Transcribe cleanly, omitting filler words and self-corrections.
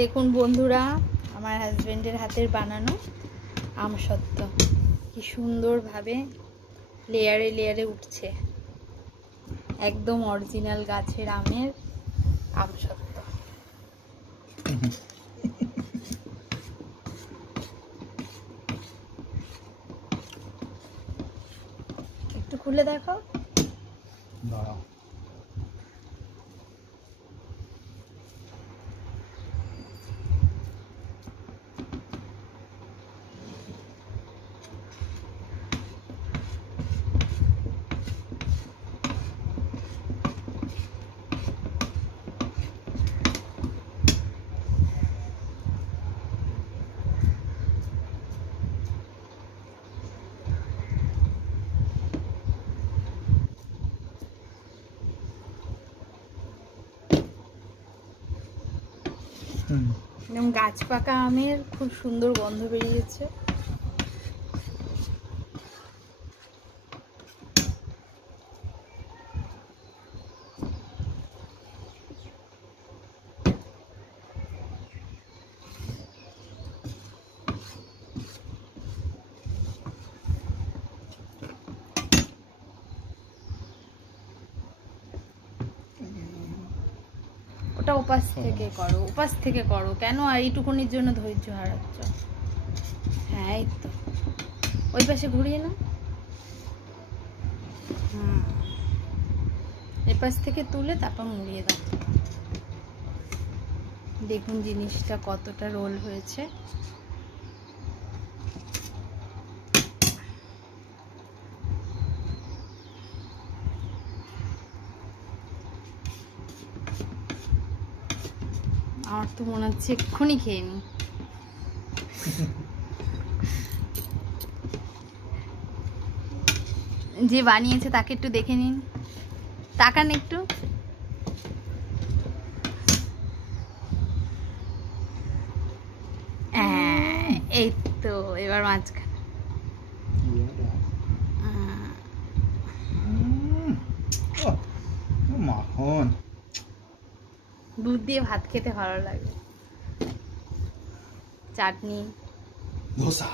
দেখুন বন্ধুরা, আমার হাজবেন্ডের হাতের বানানো আমসত্ত্ব কি সুন্দরভাবে লেয়ারে লেয়ারে উঠছে। একদম অরিজিনাল গাছের আমের আমসত্ত্ব। একটু খুলে দেখো। দাঁড়াও। একদম গাছ পাকা আমের খুব সুন্দর গন্ধ বেরিয়েছে। ওটা উপাস থেকে করো, উপাস থেকে করো, কেন আর এইটুকুনির জন্য ধৈর্য হারাচ্ছ? হ্যাঁ, এই তো ওই পাশে ঘুরিয়ে না। এই পাশ থেকে তুলে তারপর মুড়িয়ে দাও। দেখুন জিনিসটা কতটা রোল হয়েছে। আমার তো মনে হচ্ছে এক্ষুনি খেয়ে নি। যে বানিয়েছে তাকে একটু দেখে নিন, তাকান একটু। এই তো এবার মাঝখানে মাখন দুধ দিয়ে ভাত খেতে ভালো লাগে। চাটনি, ধোসা।